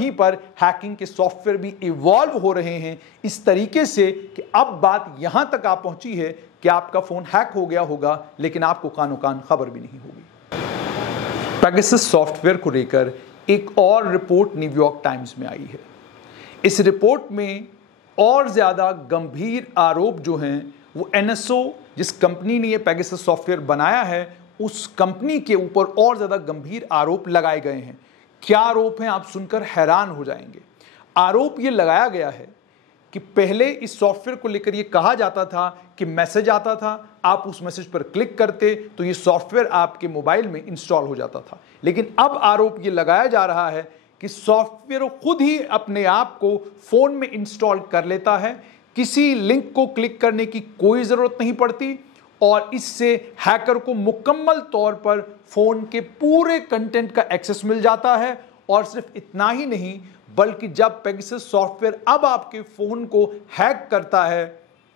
वहीं पर हैकिंग के सॉफ्टवेयर भी इवॉल्व हो रहे हैं इस तरीके से कि अब बात यहां तक आ पहुंची है कि आपका फोन हैक हो गया होगा लेकिन आपको कानो कान खबर भी नहीं होगी। पेगासस सॉफ्टवेयर को लेकर एक और रिपोर्ट न्यूयॉर्क टाइम्स में आई है। इस रिपोर्ट में और ज्यादा गंभीर आरोप जो हैं वो एनएसओ, जिस कंपनी ने ये पेगासस सॉफ्टवेयर बनाया है, उस कंपनी के ऊपर और ज्यादा गंभीर आरोप लगाए गए हैं। क्या आरोप हैं आप सुनकर हैरान हो जाएंगे। आरोप ये लगाया गया है कि पहले इस सॉफ्टवेयर को लेकर ये कहा जाता था कि मैसेज आता था, आप उस मैसेज पर क्लिक करते तो ये सॉफ्टवेयर आपके मोबाइल में इंस्टॉल हो जाता था। लेकिन अब आरोप ये लगाया जा रहा है कि सॉफ्टवेयर खुद ही अपने आप को फोन में इंस्टॉल कर लेता है, किसी लिंक को क्लिक करने की कोई जरूरत नहीं पड़ती और इससे हैकर को मुकम्मल तौर पर फोन के पूरे कंटेंट का एक्सेस मिल जाता है। और सिर्फ इतना ही नहीं बल्कि जब पेगासस सॉफ्टवेयर अब आपके फोन को हैक करता है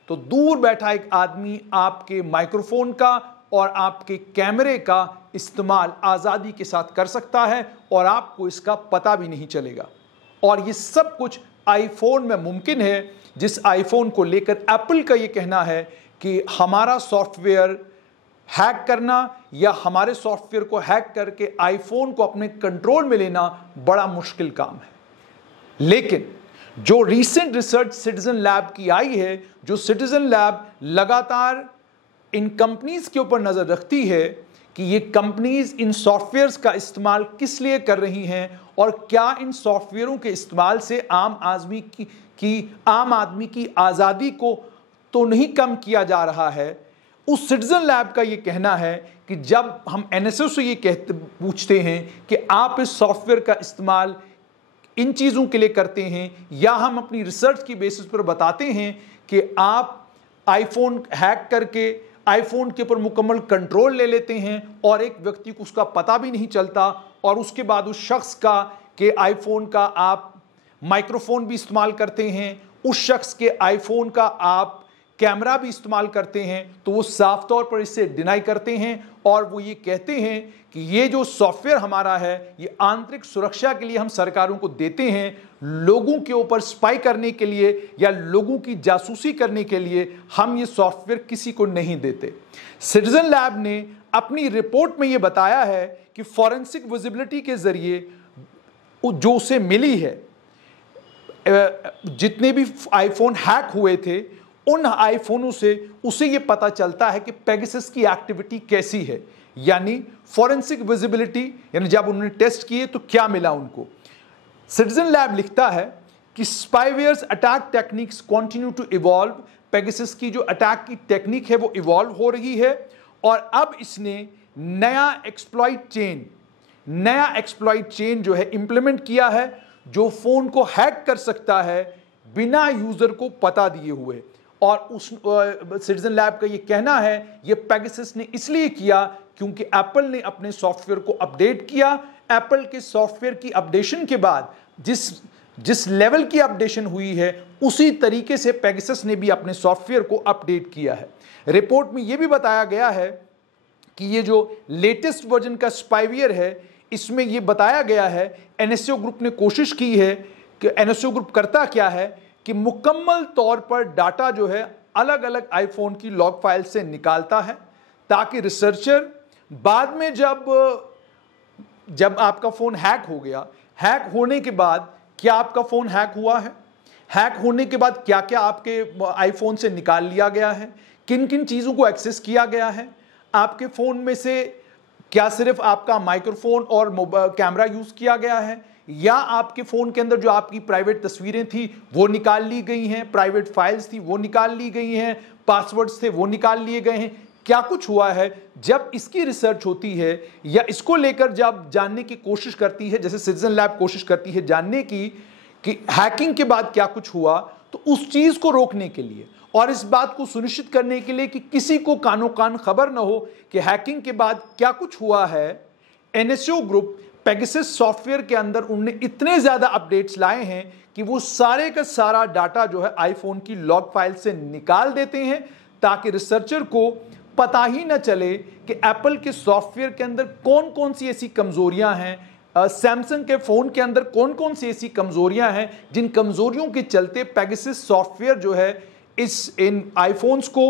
तो दूर बैठा एक आदमी आपके माइक्रोफोन का और आपके कैमरे का इस्तेमाल आज़ादी के साथ कर सकता है और आपको इसका पता भी नहीं चलेगा। और ये सब कुछ आईफोन में मुमकिन है, जिस आईफोन को लेकर एप्पल का ये कहना है कि हमारा सॉफ्टवेयर हैक करना या हमारे सॉफ्टवेयर को हैक करके आईफोन को अपने कंट्रोल में लेना बड़ा मुश्किल काम है। लेकिन जो रीसेंट रिसर्च सिटीजन लैब की आई है, जो सिटीजन लैब लगातार इन कंपनीज के ऊपर नजर रखती है कि ये कंपनीज इन सॉफ्टवेयर्स का इस्तेमाल किस लिए कर रही हैं और क्या इन सॉफ्टवेयरों के इस्तेमाल से आम आदमी की आज़ादी को तो नहीं कम किया जा रहा है। उस सिटीजन लैब का ये कहना है कि जब हम एनएसओ से ये पूछते हैं कि आप इस सॉफ्टवेयर का इस्तेमाल इन चीज़ों के लिए करते हैं या हम अपनी रिसर्च की बेसिस पर बताते हैं कि आप आईफोन हैक करके आईफोन के ऊपर मुकम्मल कंट्रोल ले लेते हैं और एक व्यक्ति को उसका पता भी नहीं चलता और उसके बाद उस शख्स का कि आईफोन का आप माइक्रोफोन भी इस्तेमाल करते हैं, उस शख्स के आईफोन का आप कैमरा भी इस्तेमाल करते हैं, तो वो साफ तौर पर इससे डिनाई करते हैं और वो ये कहते हैं कि ये जो सॉफ्टवेयर हमारा है ये आंतरिक सुरक्षा के लिए हम सरकारों को देते हैं, लोगों के ऊपर स्पाई करने के लिए या लोगों की जासूसी करने के लिए हम ये सॉफ्टवेयर किसी को नहीं देते। सिटीजन लैब ने अपनी रिपोर्ट में ये बताया है कि फॉरेंसिक विजिबिलिटी के जरिए जो उसे मिली है, जितने भी आईफोन हैक हुए थे उन आईफोनों से उसे ये पता चलता है कि पेगासस की एक्टिविटी कैसी है, यानी फॉरेंसिक विजिबिलिटी, यानी जब उन्होंने टेस्ट किए तो क्या मिला उनको। सिटीजन लैब लिखता है कि spywares attack techniques continue to evolve, Pegasus की जो अटैक की टेक्निक है वो इवॉल्व हो रही है और अब इसने नया एक्सप्लॉइट चेन जो है इंप्लीमेंट किया है जो फोन को हैक कर सकता है बिना यूजर को पता दिए हुए। और उस सिटीजन लैब का ये कहना है ये पेगासस ने इसलिए किया क्योंकि एप्पल ने अपने सॉफ्टवेयर को अपडेट किया। एप्पल के सॉफ्टवेयर की अपडेशन के बाद जिस लेवल की अपडेशन हुई है उसी तरीके से पेगासस ने भी अपने सॉफ्टवेयर को अपडेट किया है। रिपोर्ट में यह भी बताया गया है कि ये जो लेटेस्ट वर्जन का स्पाईवेयर है इसमें यह बताया गया है, एनएसओ ग्रुप ने कोशिश की है कि एनएसओ ग्रुप करता क्या है कि मुकम्मल तौर पर डाटा जो है अलग अलग आईफोन की लॉग फाइल से निकालता है ताकि रिसर्चर बाद में जब आपका फोन हैक हो गया, हैक होने के बाद क्या आपका फोन हैक हुआ है, हैक होने के बाद क्या क्या आपके आईफोन से निकाल लिया गया है, किन किन चीज़ों को एक्सेस किया गया है, आपके फ़ोन में से क्या सिर्फ आपका माइक्रोफोन और कैमरा यूज़ किया गया है या आपके फ़ोन के अंदर जो आपकी प्राइवेट तस्वीरें थी वो निकाल ली गई हैं, प्राइवेट फाइल्स थी वो निकाल ली गई हैं, पासवर्ड्स थे वो निकाल लिए गए हैं, क्या कुछ हुआ है। जब इसकी रिसर्च होती है या इसको लेकर जब जानने की कोशिश करती है, जैसे सिटीजन लैब कोशिश करती है जानने की कि हैकिंग के बाद क्या कुछ हुआ, तो उस चीज़ को रोकने के लिए और इस बात को सुनिश्चित करने के लिए कि किसी को कानो कान खबर न हो कि हैकिंग के बाद क्या कुछ हुआ है, एनएसओ ग्रुप पेगासस सॉफ्टवेयर के अंदर उन्होंने इतने ज़्यादा अपडेट्स लाए हैं कि वो सारे का सारा डाटा जो है आईफोन की लॉग फाइल से निकाल देते हैं ताकि रिसर्चर को पता ही न चले कि एप्पल के सॉफ्टवेयर के अंदर कौन कौन सी ऐसी कमजोरियां हैं, सैमसंग के फ़ोन के अंदर कौन कौन सी ऐसी कमज़ोरियां हैं जिन कमज़ोरियों के चलते पेगासस सॉफ्टवेयर जो है इन आईफोन्स को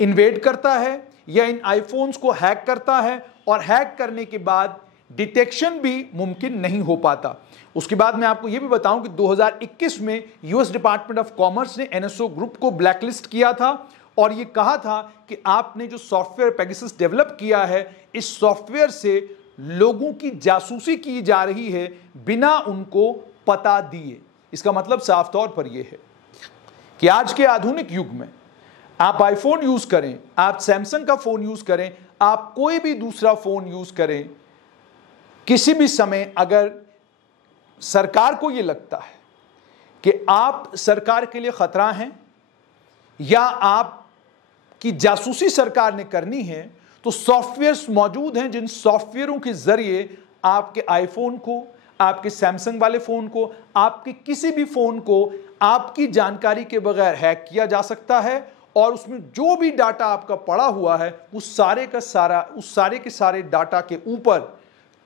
इन्वेड करता है या इन आईफोन्स को हैक करता है, और हैक करने के बाद डिटेक्शन भी मुमकिन नहीं हो पाता। उसके बाद मैं आपको यह भी बताऊं कि 2021 में यूएस डिपार्टमेंट ऑफ कॉमर्स ने एनएसओ ग्रुप को ब्लैकलिस्ट किया था और यह कहा था कि आपने जो सॉफ्टवेयर पेगासस डेवलप किया है, इस सॉफ्टवेयर से लोगों की जासूसी की जा रही है बिना उनको पता दिए। इसका मतलब साफ तौर पर यह है कि आज के आधुनिक युग में आप आईफोन यूज करें, आप सैमसंग का फोन यूज करें, आप कोई भी दूसरा फोन यूज करें, किसी भी समय अगर सरकार को यह लगता है कि आप सरकार के लिए खतरा हैं या आपकी जासूसी सरकार ने करनी है, तो सॉफ्टवेयर्स मौजूद हैं जिन सॉफ्टवेयरों के जरिए आपके आईफोन को, आपके सैमसंग वाले फोन को, आपके किसी भी फोन को आपकी जानकारी के बगैर हैक किया जा सकता है और उसमें जो भी डाटा आपका पड़ा हुआ है उस सारे के सारे डाटा के ऊपर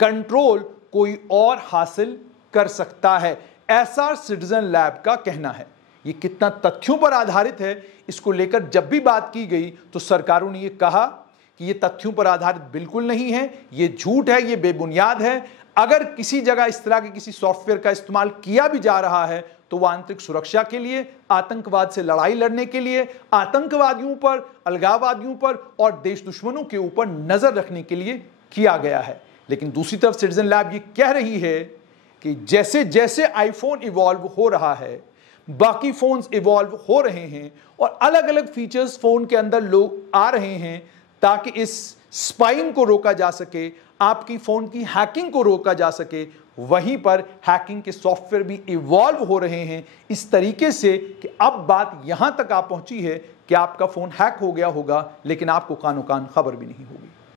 कंट्रोल कोई और हासिल कर सकता है। ऐसा सिटीजन लैब का कहना है। ये कितना तथ्यों पर आधारित है, इसको लेकर जब भी बात की गई तो सरकारों ने यह कहा कि ये तथ्यों पर आधारित बिल्कुल नहीं है, ये झूठ है, ये बेबुनियाद है। अगर किसी जगह इस तरह के किसी सॉफ्टवेयर का इस्तेमाल किया भी जा रहा है तो वह आंतरिक सुरक्षा के लिए, आतंकवाद से लड़ाई लड़ने के लिए, आतंकवादियों पर, अलगाववादियों पर और देश दुश्मनों के ऊपर नजर रखने के लिए किया गया है। लेकिन दूसरी तरफ सिटीजन लैब ये कह रही है कि जैसे जैसे आईफोन इवॉल्व हो रहा है, बाकी फोन्स इवॉल्व हो रहे हैं और अलग अलग फीचर्स फोन के अंदर लोग आ रहे हैं ताकि इस स्पाइंग को रोका जा सके, आपकी फोन की हैकिंग को रोका जा सके। वहीं पर हैकिंग के सॉफ्टवेयर भी इवॉल्व हो रहे हैं इस तरीके से कि अब बात यहां तक आ पहुंची है कि आपका फोन हैक हो गया होगा लेकिन आपको कानो कान खबर भी नहीं होगी।